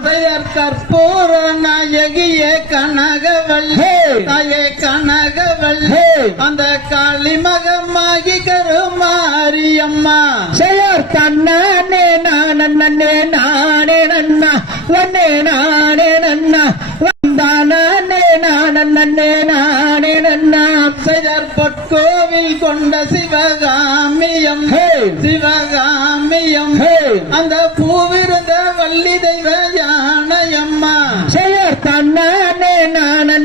கற்பூர நாயகியே கனகவல்லி தாயே கனகவல்லி அந்த காளிமகமாகி கருமாரியம்மா செயற் தன்னே நானே நானே நன்னா வண்ணே நானே நன்னா வந்தானே நானே நானே நன்னா செயற் பொற்கோவில் கொண்ட சிவகாமியம் சிவகாமியம் அந்த பூவிருந்த வள்ளி தெய்வ யானையம்மா செயற் தன்னே நானே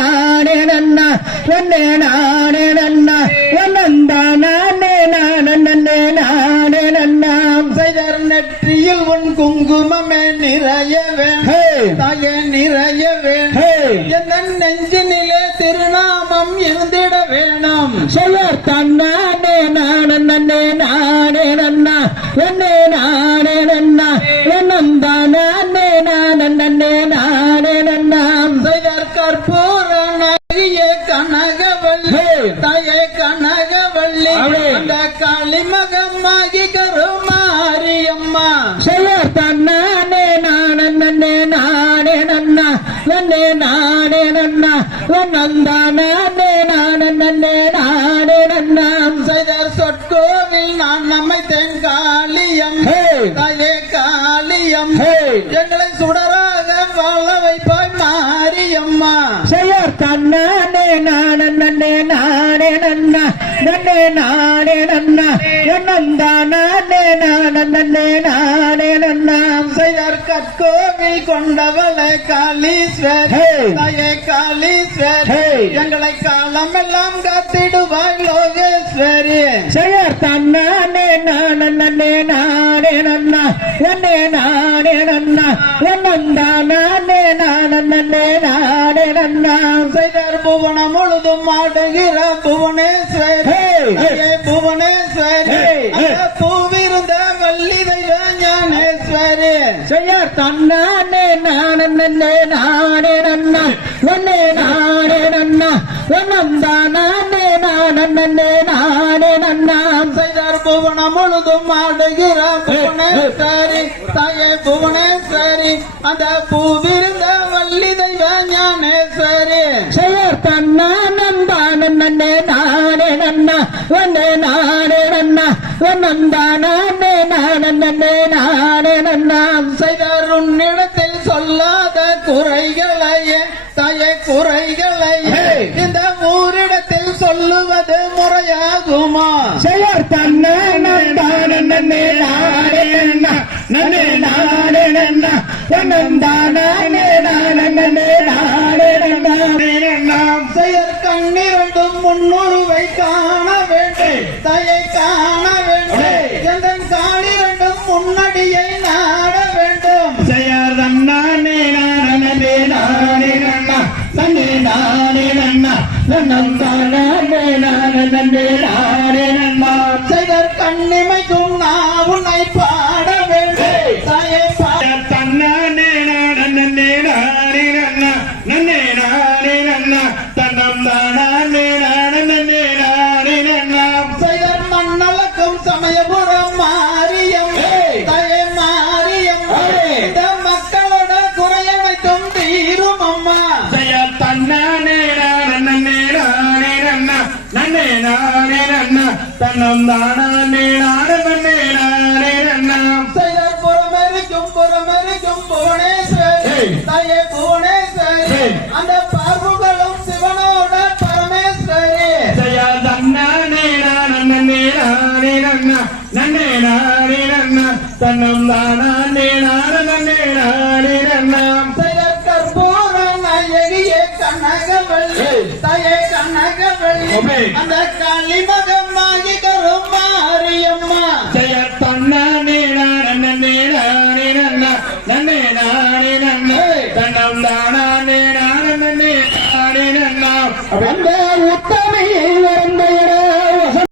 நானே நன்னா வண்ணே நானே நன்னா வந்தானே நானே நானே நன்னா செயற் நெற்றியில் உன் குங்குமமே நிறைய வேணும் தாயே நிறைய வேணும் என் நெஞ்சினிலே திருநாமம் இருந்திட வேணும் செயற் தன்னே நானே நானே நன்னா வண்ணே நானே நன்னா வந்தானே நானே நானே நன்னா செயற் கற்பூர நாயகியே கனகவல்லி தாயே கனகவல்லி அந்த காளிமகமாகி கருமாரியம்மா செயற் தன்னே நானே நானே நன்னா வண்ணே நானே நன்னா வந்தானே நானே நானே நன்னா செயற் சொற்கோவில் நான் அமைத்தேன் காளியம் தாயே காளியம் எங்களை சுடராக வாழ வைப்பாய் மாரியம்மா செயற் தன்னே நானே நானே நன்னா நன்னே நானே நன்னா வந்தானே நானே நானே நன்னா செயற் கற்கோவில் கொண்டவளை காளீஸ்வரி தாயே காளீஸ்வரி எங்களை காலமெல்லாம் காத்திடுவாய் லோகேஸ்வரி செயற் தன்னே நானே நானே நன்னா வண்ணே நானே நன்னா வந்தானே நானே நானே நன்னா செயற் புவனம் முழுதும் ஆடுகிற புவனேஸ்வரி புவனேஸ்வரி பூவிருந்த வள்ளி தெய்வ ஞானேஸ்வரி செயற் தன்னே நானே நானே நன்னா வண்ணே நானே நன்னா வந்தானே நானே நானே நன்னா செயற் புவனம் முழுதும் ஆடுகிற புவனேஸ்வரி தாயே புவனேஸ்வரி அந்த பூவிருந்த வள்ளி தெய்வ ஞானேஸ்வரி செயற் தன்னே நானே நன்னா வண்ணே நானே நன்னா வந்தானே நானே நானே நன்னா செயற் உன்னிடத்தில் சொல்லாத குறைகளையே தாயே குறைகளையே இந்த ஊரிடத்தில் சொல்லுவது முறையாகுமா செயற் தன்னே நானே நானே நன்னே நானே நன்னா வந்தானே நானே நானே நன்னா செயற் கண்ணிரண்டும் முன்னுருவை காண வேண்டும் தாயை காண வேண்டும் எந்த காணிரண்டும் முன்னடியை நாட வேண்டும் செயற் தன்னானே நானே நானே நன்னா நன்னே நானே நன்னா வந்தானே நானே நானே நன்னா செயற் கண்ணிமைக்கும் நான் உன்னை பாட வேண்டும் தாயை செயற் தன்னானே நானே நானே நன்னா நன்னே நானே நன்னா தன்னானே நானே நானே நன்னா செயற் மண்ணளக்கும் சமயபுரம் மாரியம் தாயே மாரியம் இந்த மக்களோட குறையனைத்தும் தீரும் அம்மா செயற் தன்னானே நானே நானே நன்னா நன்னே நானே நன்னா தன்னானே நானே நானே நன்னா செயற் புறமெரிக்கும் புவனேஸ்வரி தாயே புவனேஸ்வரி அந்த பார்வுகளும் சிவனோட பரமேஸ்வரி செயற் தன்னானே நானே நானே நன்னா நன்னே நானே நன்னா தன்னானே நானே நானே நன்னா செயற் கற்பூர நாயகியே கனகவல்லி தாயே கனகவல்லி அந்த காளிமகமாகி கருமாரியம்மா செயற் தன்னானே நானே நானே நன்னா நன்னே நானே நன்னா தன்னானே